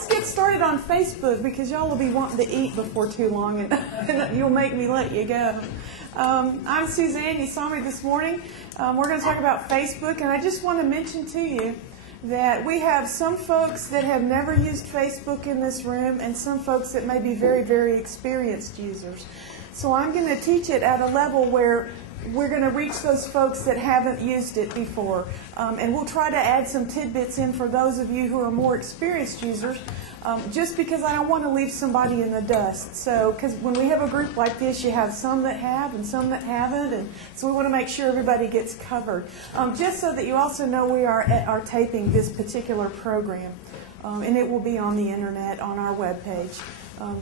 let's get started on Facebook because y'all will be wanting to eat before too long and you'll make me let you go. I'm Suzanne. You saw me this morning. We're going to talk about Facebook, and I just want to mention to you that we have some folks that have never used Facebook in this room and some folks that may be very, very experienced users. So I'm going to teach it at a level where we're going to reach those folks that haven't used it before. And we'll try to add some tidbits in for those of you who are more experienced users, just because I don't want to leave somebody in the dust. So, because when we have a group like this, you have some that have and some that haven't, and so we want to make sure everybody gets covered. Just so that you also know we are taping this particular program, and it will be on the internet on our webpage.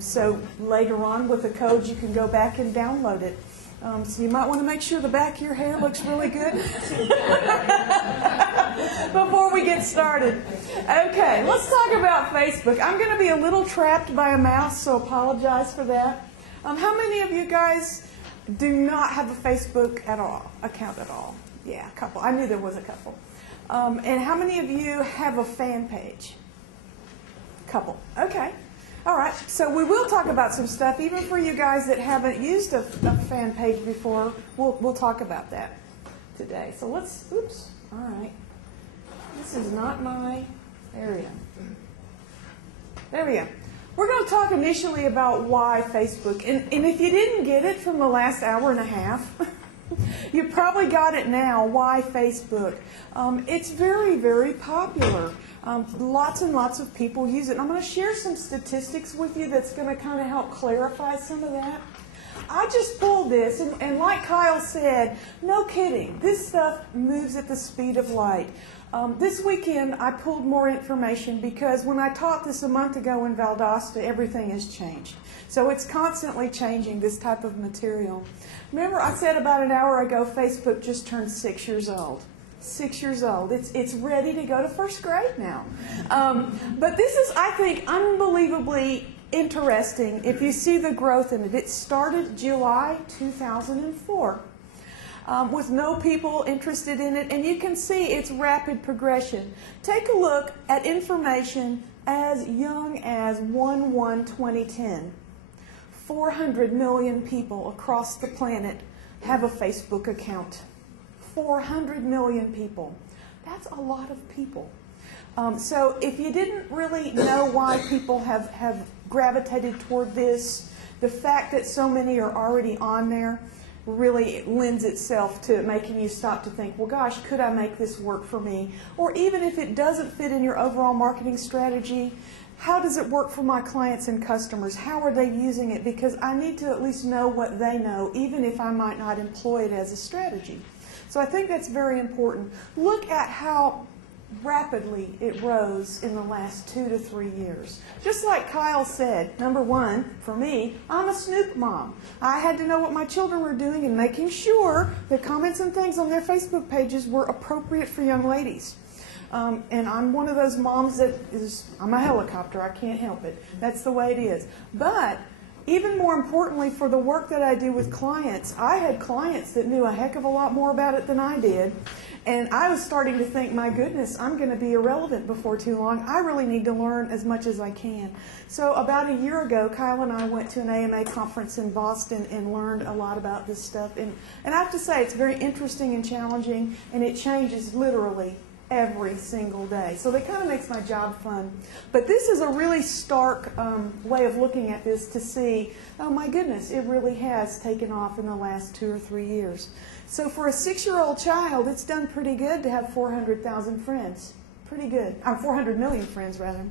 So later on with the code, you can go back and download it. So you might want to make sure the back of your hair looks really good before we get started. Okay, let's talk about Facebook. I'm going to be a little trapped by a mouse, so apologize for that. How many of you guys do not have a Facebook account at all? Yeah, a couple. I knew there was a couple. And how many of you have a fan page? Couple. Okay. All right, so we will talk about some stuff, even for you guys that haven't used a fan page before. We'll talk about that today. So let's, oops, all right. This is not my area. There we go. We're going to talk initially about why Facebook. And if you didn't get it from the last hour and a half, you probably got it now. Why Facebook? It's very, very popular. Lots and lots of people use it. I'm going to share some statistics with you that's going to kind of help clarify some of that. I just pulled this, and like Kyle said, no kidding, this stuff moves at the speed of light. This weekend, I pulled more information because when I taught this a month ago in Valdosta, everything has changed. So it's constantly changing, this type of material. Remember, I said about an hour ago, Facebook just turned 6 years old. 6 years old. It's ready to go to first grade now. But this is, I think, unbelievably interesting if you see the growth in it. It started July 2004 with no people interested in it, and you can see its rapid progression. Take a look at information as young as 1/1/2010. 400 million people across the planet have a Facebook account. 400 million people. That's a lot of people. So if you didn't really know why people have gravitated toward this, the fact that so many are already on there really lends itself to making you stop to think, well, gosh, could I make this work for me? Or even if it doesn't fit in your overall marketing strategy, how does it work for my clients and customers? How are they using it? Because I need to at least know what they know, even if I might not employ it as a strategy. So I think that's very important. Look at how rapidly it rose in the last 2 to 3 years. Just like Kyle said, number one, for me, I'm a snoop mom. I had to know what my children were doing and making sure the comments and things on their Facebook pages were appropriate for young ladies. And I'm one of those moms that I'm a helicopter. I can't help it. That's the way it is. But even more importantly, for the work that I do with clients, I had clients that knew a heck of a lot more about it than I did. And I was starting to think, my goodness, I'm going to be irrelevant before too long. I really need to learn as much as I can. So about a year ago, Kyle and I went to an AMA conference in Boston and learned a lot about this stuff. And I have to say, it's very interesting and challenging, and it changes literally every single day. So that kind of makes my job fun. But this is a really stark way of looking at this to see, oh my goodness, it really has taken off in the last 2 or 3 years. So for a 6-year-old child, it's done pretty good to have 400,000 friends. Pretty good. 400 million friends, rather.